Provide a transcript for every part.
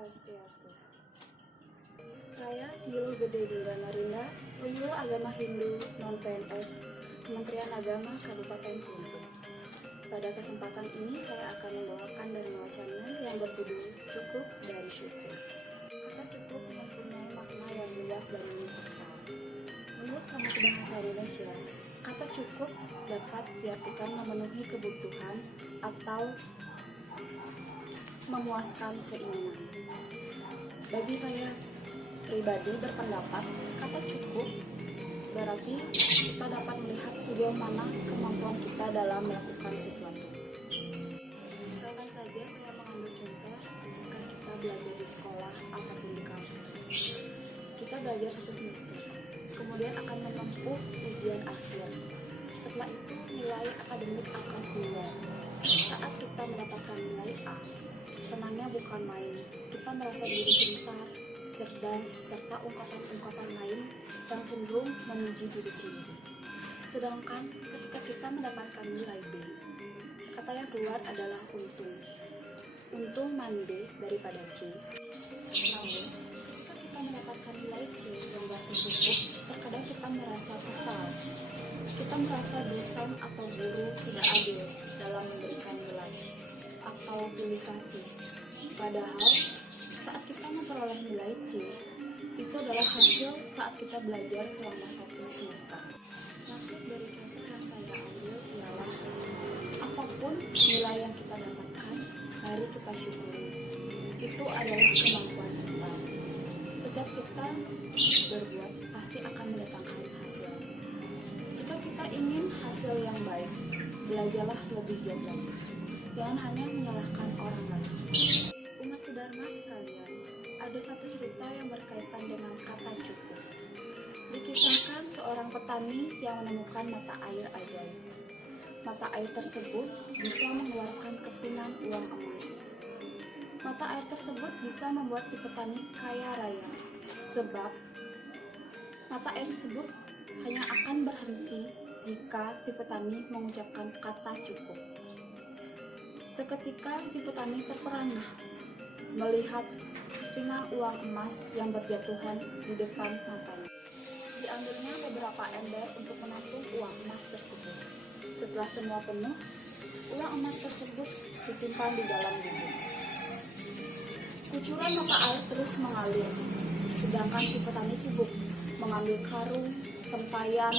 Swastiastu. Saya Niluh Gede Dinda Marinda, penyuluh agama Hindu non-PNS, Kementerian Agama Kabupaten Lumpur. Pada kesempatan ini saya akan membawakan dari wacana yang berjudul Cukup dari Syukur. Kata cukup mempunyai makna yang luas dan universal. Menurut Kamus Bahasa Indonesia, kata cukup dapat diartikan memenuhi kebutuhan atau memuaskan keinginan. Bagi saya pribadi berpendapat, kata cukup berarti kita dapat melihat sejauh mana kemampuan kita dalam melakukan sesuatu. Misalkan saja saya mengambil contoh ketika kita belajar di sekolah ataupun di kampus. Kita belajar 1 semester, kemudian akan menempuh ujian akhir. Setelah itu nilai akademik akan keluar. Saat kita mendapatkan nilai A, senangnya bukan main. Kita merasa diri pintar, cerdas, serta ungkapan-ungkapan lain yang cenderung memuji diri sendiri. Sedangkan ketika kita mendapatkan nilai B, kata yang keluar adalah untung. Untung mande daripada C. Namun, ketika kita mendapatkan nilai C yang berarti cukup, terkadang kita merasa kesal. Kita merasa dosen atau guru tidak adil dalam memberikan nilai atau pilih kasih. Padahal saat kita memperoleh nilai C, itu adalah hasil saat kita belajar selama 1 semester. Maksud dari contoh yang saya ambil ialah apapun nilai yang kita dapatkan, mari kita syukuri. Itu adalah kemampuan kita. Setiap kita berbuat pasti akan mendatangkan hasil. Jika kita ingin hasil yang baik, belajarlah lebih giat lagi. Jangan hanya menyalahkan orang lain. Umat sedharma sekalian, ada satu cerita yang berkaitan dengan kata cukup. Dikisahkan seorang petani yang menemukan mata air ajaib. Mata air tersebut bisa mengeluarkan kepingan uang emas. Mata air tersebut bisa membuat si petani kaya raya, sebab mata air tersebut hanya akan berhenti jika si petani mengucapkan kata cukup. Seketika si petani terperangah melihat kepingan uang emas yang berjatuhan di depan matanya. Diambilnya beberapa ember untuk menampung uang emas tersebut. Setelah semua penuh, uang emas tersebut disimpan di dalam bubur. Kucuran mata air terus mengalir, sedangkan si petani sibuk mengambil karung, tempayan,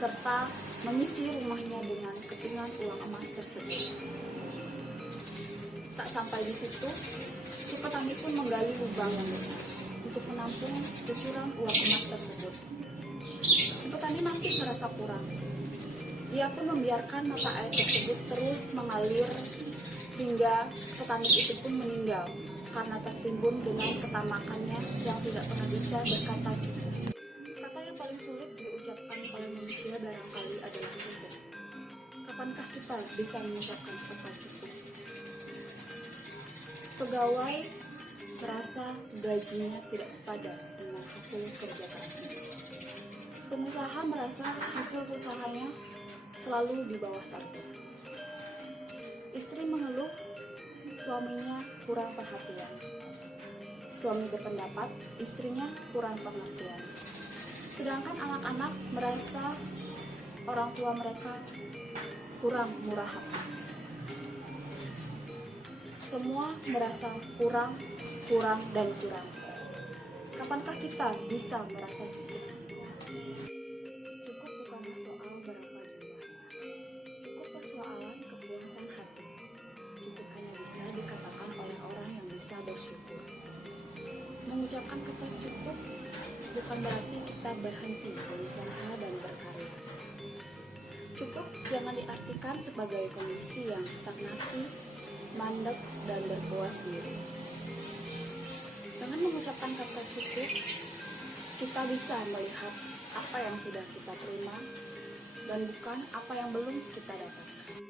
serta mengisi rumahnya dengan kepingan uang emas tersebut. Tak sampai di situ, si petani pun menggali lubang yang besar untuk menampung kucuran uang emas tersebut. Si petani masih merasa kurang. Ia pun membiarkan mata air tersebut terus mengalir hingga petani itu pun meninggal karena tertimbun dengan ketamakannya yang tidak pernah bisa berkata cukup. Kata yang paling sulit diucapkan oleh manusia barangkali adalah cukup. Kapankah kita bisa mengucapkan kata cukup? Pegawai merasa gajinya tidak sepadan dengan hasil kerja kerasnya. Pengusaha merasa hasil usahanya selalu di bawah target. Istri mengeluh suaminya kurang perhatian. Suami berpendapat istrinya kurang pengertian. Sedangkan anak-anak merasa orang tua mereka kurang murah hati. Semua merasa kurang, dan kurang. Kapankah kita bisa merasa cukup? Cukup bukanlah soal berapa jumlahnya. Cukup persoalan kepuasan hati. Cukup hanya bisa dikatakan oleh orang yang bisa bersyukur. Mengucapkan kata cukup bukan berarti kita berhenti berusaha dan berkarya. Cukup jangan diartikan sebagai kondisi yang stagnasi, mandek, dan berpuas diri. Dengan mengucapkan kata cukup, kita bisa melihat apa yang sudah kita terima dan bukan apa yang belum kita dapatkan.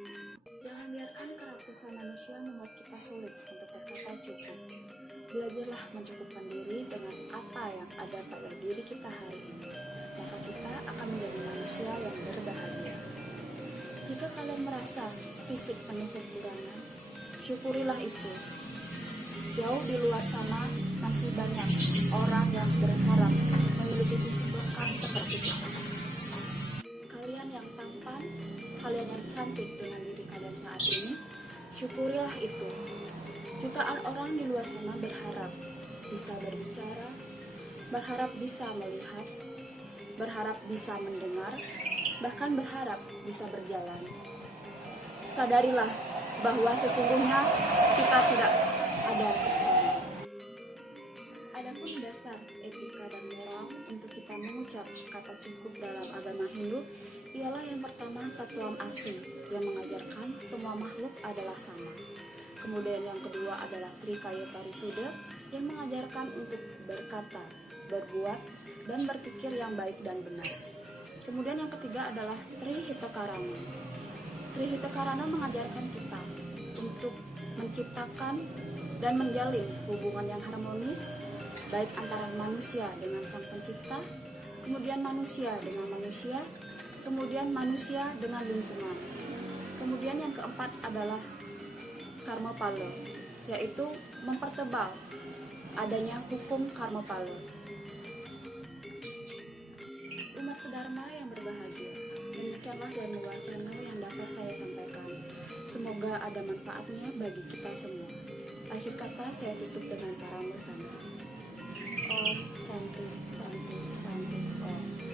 Jangan biarkan kerakusan manusia membuat kita sulit untuk berkata cukup. Belajarlah mencukupkan diri dengan apa yang ada pada diri kita hari ini, maka kita akan menjadi manusia yang berbahagia. Jika kalian merasa fisik penuh kekurangan, syukurilah itu. Jauh di luar sana masih banyak orang yang berharap memiliki fisik lengkap seperti kita. Kalian yang tampan, kalian yang cantik dengan diri kalian saat ini, syukurilah itu. Jutaan orang di luar sana berharap bisa berbicara, berharap bisa melihat, berharap bisa mendengar, bahkan berharap bisa berjalan. Sadarilah bahwa sesungguhnya kita tidak ada kekurangan. Adapun dasar etika dan moral untuk kita mengucap kata cukup dalam agama Hindu ialah yang pertama Tatuam Asi yang mengajarkan semua makhluk adalah sama. Kemudian yang kedua adalah Trikaya Parisuddha yang mengajarkan untuk berkata, berbuat, dan berpikir yang baik dan benar. Kemudian yang ketiga adalah Trihitakarana. Trihitakarana mengajarkan kita untuk menciptakan dan menjalin hubungan yang harmonis baik antara manusia dengan sang pencipta, kemudian manusia dengan manusia, kemudian manusia dengan lingkungan. Kemudian yang keempat adalah karma pala, yaitu mempertebal adanya hukum karma pala. Umat sedharma yang berbahagia, demikianlah dan wacana yang dapat saya sampaikan. Semoga ada manfaatnya bagi kita semua. Akhir kata saya tutup dengan para santi. Om Santi Santi Santi Om.